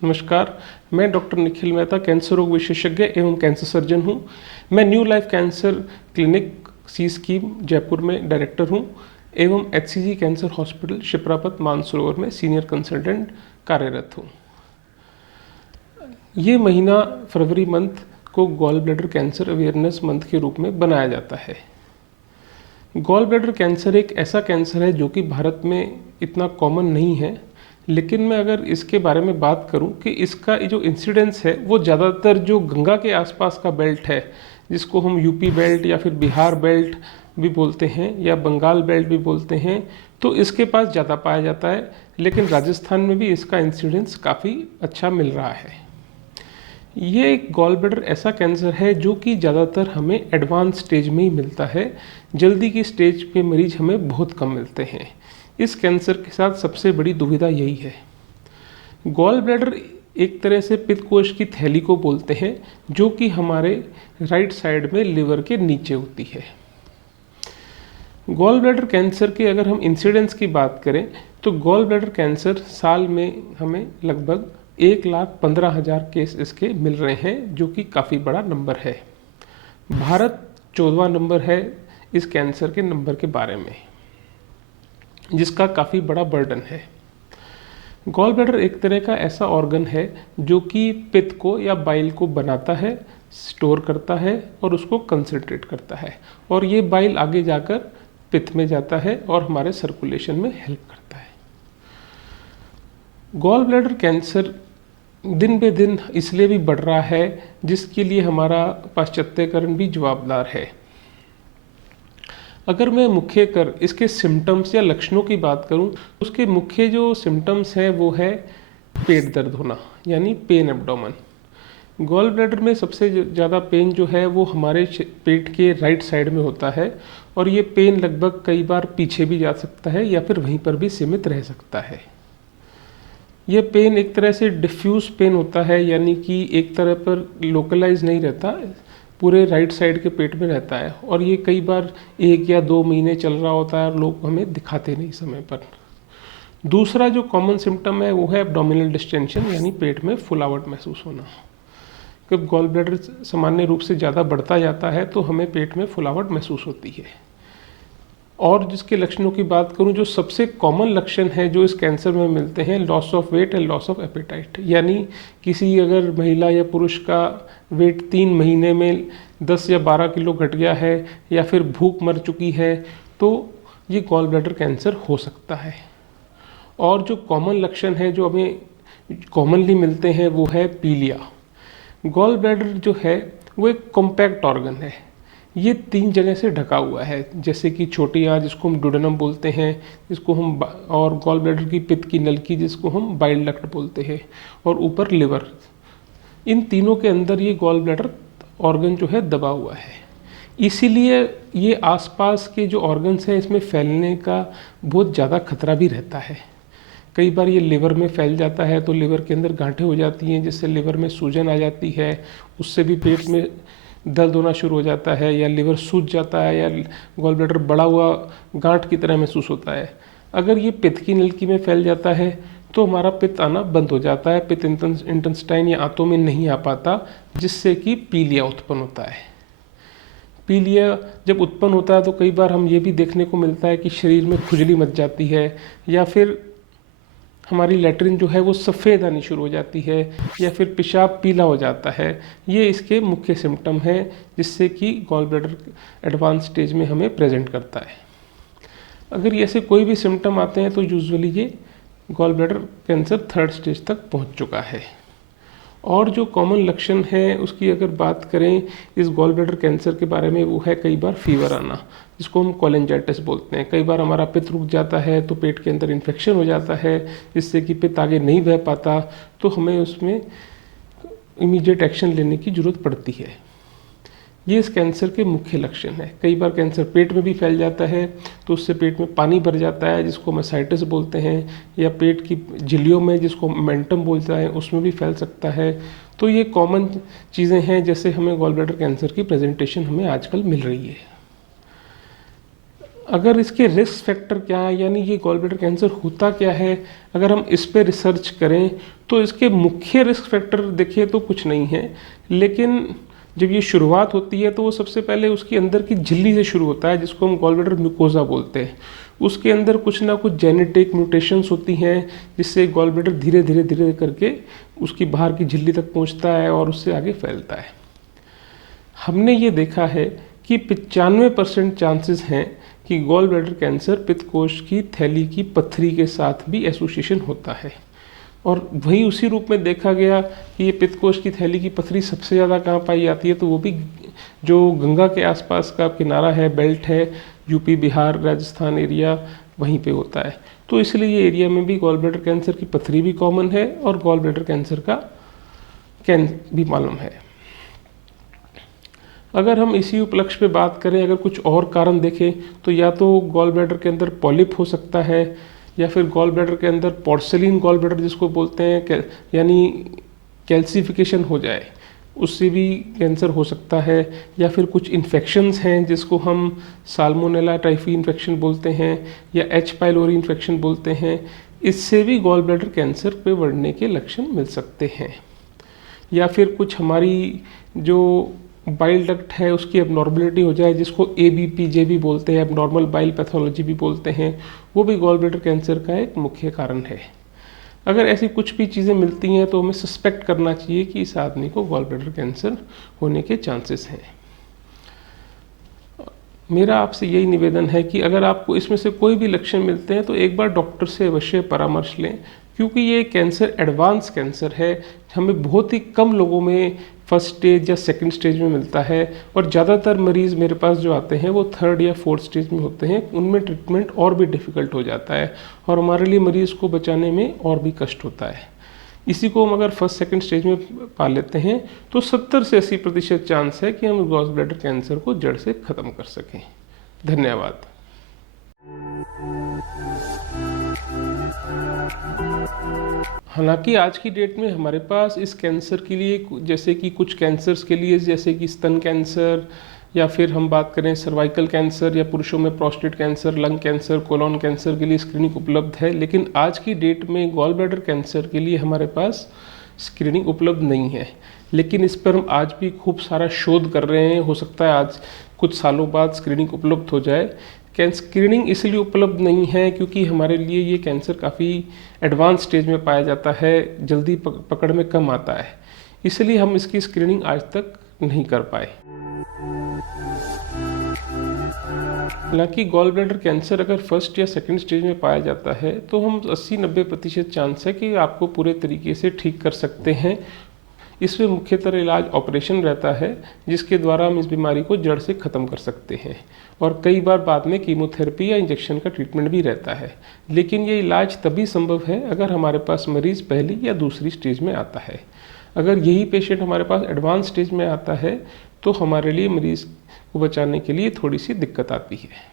नमस्कार, मैं doctor Nikhil Mehta, cancer रोग विशेषज्ञ एवं कैंसर सर्जन हूं। मैं new life cancer clinic C scheme Jaipur में डायरेक्टर हूं एवं HCG cancer hospital Shiprapath Mansarovar में सीनियर कंसल्टेंट कार्यरत हूं। ये महीना फरवरी मंथ को gall bladder cancer awareness month के रूप में बनाया जाता है। गॉल ब्लैडर कैंसर एक ऐसा कैंसर है जो कि भारत में इतना कॉमन नहीं है, लेकिन मैं अगर इसके बारे में बात करूं कि इसका जो इंसिडेंस है वो ज़्यादातर जो गंगा के आसपास का बेल्ट है, जिसको हम यूपी बेल्ट या फिर बिहार बेल्ट भी बोलते हैं या बंगाल बेल्ट भी बोलते हैं, तो इसके पास ज़्यादा पाया जाता है। लेकिन राजस्थान में भी इसका इंसिडेंस काफ़ी अच्छा मिल रहा है। ये एक गॉल ब्लैडर ऐसा कैंसर है जो कि ज़्यादातर हमें एडवांस स्टेज में ही मिलता है। जल्दी की स्टेज पे मरीज हमें बहुत कम मिलते हैं। इस कैंसर के साथ सबसे बड़ी दुविधा यही है। गॉल ब्लैडर एक तरह से पित्तकोश की थैली को बोलते हैं, जो कि हमारे राइट साइड में लिवर के नीचे होती है। गॉल ब्लैडर कैंसर के अगर हम इंसिडेंस की बात करें तो गॉल ब्लैडर कैंसर साल में हमें लगभग 1,15,000 केस इसके मिल रहे हैं, जो कि काफ़ी बड़ा नंबर है। भारत 14वां नंबर है इस कैंसर के नंबर के बारे में, जिसका काफ़ी बड़ा बर्डन है। गॉल ब्लैडर एक तरह का ऐसा ऑर्गन है जो कि पित्त को या बाइल को बनाता है, स्टोर करता है और उसको कंसंट्रेट करता है, और ये बाइल आगे जाकर पित्त में जाता है और हमारे सर्कुलेशन में हेल्प करता है। गॉल ब्लैडर कैंसर दिन बे दिन इसलिए भी बढ़ रहा है, जिसके लिए हमारा पाश्चात्यकरण भी जवाबदार है। अगर मैं मुख्यकर इसके सिम्टम्स या लक्षणों की बात करूं, उसके मुख्य जो सिम्टम्स हैं वो है पेट दर्द होना, यानी पेन एब्डोमेन। गॉल ब्लैडर में सबसे ज़्यादा पेन जो है वो हमारे पेट के राइट साइड में होता है, और ये पेन लगभग कई बार पीछे भी जा सकता है या फिर वहीं पर भी सीमित रह सकता है। ये पेन एक तरह से डिफ्यूज पेन होता है, यानी कि एक तरह पर लोकलाइज नहीं रहता, पूरे राइट साइड के पेट में रहता है, और ये कई बार 1 या 2 महीने चल रहा होता है और लोग हमें दिखाते नहीं समय पर। दूसरा जो कॉमन सिम्टम है वो है एब्डोमिनल डिस्टेंशन, यानी पेट में फुलावट महसूस होना। जब गॉल ब्लैडर सामान्य रूप से ज़्यादा बढ़ता जाता है तो हमें पेट में फुलावट महसूस होती है। और जिसके लक्षणों की बात करूं, जो सबसे कॉमन लक्षण है जो इस कैंसर में मिलते हैं, loss of weight and loss of appetite, यानी किसी अगर महिला या पुरुष का वेट 3 महीने में 10 या 12 किलो घट गया है या फिर भूख मर चुकी है, तो ये गॉल ब्लैडर कैंसर हो सकता है। और जो कॉमन लक्षण है जो हमें कॉमनली मिलते हैं वो है पीलिया। गॉल ब्लैडर जो है वो एक कॉम्पैक्ट ऑर्गन है, ये 3 जगह से ढका हुआ है, जैसे कि छोटी आंत जिसको हम डुडेनम बोलते हैं, जिसको हम और गॉल ब्लैडर की पित्त की नलकी जिसको हम बाइल डक्ट बोलते हैं, और ऊपर लिवर। इन तीनों के अंदर ये गॉल ब्लैडर ऑर्गन जो है दबा हुआ है। इसीलिए ये आसपास के जो ऑर्गन्स हैं इसमें फैलने का बहुत ज़्यादा खतरा भी रहता है। कई बार ये लिवर में फैल जाता है तो लिवर के अंदर गांठें हो जाती हैं, जिससे लिवर में सूजन आ जाती है, उससे भी पेट में दर्द होना शुरू हो जाता है, या लिवर सूज जाता है, या गॉल ब्लैडर बड़ा हुआ गांठ की तरह महसूस होता है। अगर ये पित्त की नलकी में फैल जाता है तो हमारा पित्त आना बंद हो जाता है, पित्त इंटेस्टाइन या आंतों में नहीं आ पाता, जिससे कि पीलिया उत्पन्न होता है। पीलिया जब उत्पन्न होता है तो कई बार हम ये भी देखने को मिलता है कि शरीर में खुजली मच जाती है, या फिर हमारी लैट्रिन जो है वो सफ़ेद आनी शुरू हो जाती है, या फिर पेशाब पीला हो जाता है। ये इसके मुख्य सिम्टम हैं, जिससे कि गॉल ब्लैडर एडवांस स्टेज में हमें प्रेजेंट करता है। अगर ऐसे कोई भी सिम्टम आते हैं तो यूजुअली ये gall bladder cancer 3rd stage तक पहुंच चुका है। और जो कॉमन लक्षण है उसकी अगर बात करें इस गॉल ब्लैडर कैंसर के बारे में, वो है कई बार फीवर आना, जिसको हम कोलेंजाइटिस बोलते हैं। कई बार हमारा पित्त रुक जाता है तो पेट के अंदर इन्फेक्शन हो जाता है, जिससे कि पित्त आगे नहीं बह पाता, तो हमें उसमें इमीडिएट एक्शन लेने की ज़रूरत पड़ती है। ये इस कैंसर के मुख्य लक्षण हैं। कई बार कैंसर पेट में भी फैल जाता है तो उससे पेट में पानी भर जाता है, जिसको मेसाइटिस बोलते हैं, या पेट की झिल्लियों में जिसको मेंटम बोलता है उसमें भी फैल सकता है। तो ये कॉमन चीज़ें हैं जैसे हमें गॉल ब्लैडर कैंसर की प्रेजेंटेशन हमें आजकल मिल रही है। अगर इसके रिस्क फैक्टर क्या है, यानी ये गॉल ब्लैडर कैंसर होता क्या है, अगर हम इस पे रिसर्च करें तो इसके मुख्य रिस्क फैक्टर देखिए तो कुछ नहीं है, लेकिन जब ये शुरुआत होती है तो वो सबसे पहले उसके अंदर की झिल्ली से शुरू होता है, जिसको हम गॉल ब्लैडर म्यूकोजा बोलते हैं। उसके अंदर कुछ ना कुछ जेनेटिक म्यूटेशंस होती हैं, जिससे गॉल ब्लैडर धीरे धीरे धीरे करके उसकी बाहर की झिल्ली तक पहुंचता है और उससे आगे फैलता है। हमने ये देखा है कि 95% चांसेस हैं कि गॉल ब्लैडर कैंसर पित्तकोश की थैली की पत्थरी के साथ भी एसोसिएशन होता है। और वही उसी रूप में देखा गया कि ये पित्तकोश की थैली की पत्थरी सबसे ज़्यादा कहाँ पाई जाती है, तो वो भी जो गंगा के आसपास का किनारा है, बेल्ट है, यूपी, बिहार, राजस्थान एरिया, वहीं पे होता है। तो इसलिए ये एरिया में भी गॉल ब्लैडर कैंसर की पत्थरी भी कॉमन है और गॉल ब्लैडर कैंसर का भी मालूम है। अगर हम इसी उपलक्ष्य पे बात करें, अगर कुछ और कारण देखें तो या तो गॉल ब्लैडर के अंदर पॉलिप हो सकता है, या फिर गॉल ब्लैडर के अंदर पोर्सिलीन गॉल ब्लैडर जिसको बोलते हैं, यानी कैल्सिफिकेशन हो जाए, उससे भी कैंसर हो सकता है। या फिर कुछ इन्फेक्शंस हैं जिसको हम साल्मोनेला टाइफी इन्फेक्शन बोलते हैं या एच पाइलोरी इन्फेक्शन बोलते हैं, इससे भी गॉल ब्लैडर कैंसर पे बढ़ने के लक्षण मिल सकते हैं। या फिर कुछ हमारी जो बाइल डक्ट है उसकी एबनॉर्मलिटी हो जाए, जिसको ABPJ भी बोलते हैं, एबनॉर्मल बाइल पैथोलॉजी भी बोलते हैं, वो भी गॉल ब्लैडर कैंसर का एक मुख्य कारण है। अगर ऐसी कुछ भी चीज़ें मिलती हैं तो हमें सस्पेक्ट करना चाहिए कि इस आदमी को गॉल ब्लैडर कैंसर होने के चांसेस हैं। मेरा आपसे यही निवेदन है कि अगर आपको इसमें से कोई भी लक्षण मिलते हैं तो एक बार डॉक्टर से अवश्य परामर्श लें, क्योंकि ये कैंसर एडवांस कैंसर है। हमें बहुत ही कम लोगों में फर्स्ट स्टेज या सेकंड स्टेज में मिलता है, और ज़्यादातर मरीज़ मेरे पास जो आते हैं वो थर्ड या फोर्थ स्टेज में होते हैं। उनमें ट्रीटमेंट और भी डिफ़िकल्ट हो जाता है और हमारे लिए मरीज़ को बचाने में और भी कष्ट होता है। इसी को हम अगर फर्स्ट सेकंड स्टेज में पा लेते हैं तो 70 से 80% चांस है कि हम गॉल ब्लैडर कैंसर को जड़ से ख़त्म कर सकें। धन्यवाद। हालांकि आज की डेट में हमारे पास इस कैंसर के लिए, जैसे कि कुछ कैंसर्स के लिए, जैसे कि स्तन कैंसर, या फिर हम बात करें सर्वाइकल कैंसर, या पुरुषों में prostate cancer, lung cancer, colon cancer के लिए स्क्रीनिंग उपलब्ध है। लेकिन आज की डेट में गॉल ब्लैडर कैंसर के लिए हमारे पास स्क्रीनिंग उपलब्ध नहीं है। लेकिन इस पर हम आज भी खूब सारा शोध कर रहे हैं। हो सकता है आज कुछ सालों बाद स्क्रीनिंग उपलब्ध हो जाए। स्क्रीनिंग इसलिए उपलब्ध नहीं है क्योंकि हमारे लिए ये कैंसर काफ़ी एडवांस स्टेज में पाया जाता है, जल्दी पकड़ में कम आता है, इसलिए हम इसकी स्क्रीनिंग आज तक नहीं कर पाए। हालांकि गॉल ब्लैडर कैंसर अगर फर्स्ट या सेकंड स्टेज में पाया जाता है तो हम 80-90% चांस है कि आपको पूरे तरीके से ठीक कर सकते हैं। इसमें मुख्यतः इलाज ऑपरेशन रहता है, जिसके द्वारा हम इस बीमारी को जड़ से ख़त्म कर सकते हैं, और कई बार बाद में कीमोथेरेपी या इंजेक्शन का ट्रीटमेंट भी रहता है। लेकिन ये इलाज तभी संभव है अगर हमारे पास मरीज़ पहली या दूसरी स्टेज में आता है। अगर यही पेशेंट हमारे पास एडवांस स्टेज में आता है तो हमारे लिए मरीज़ को बचाने के लिए थोड़ी सी दिक्कत आती है।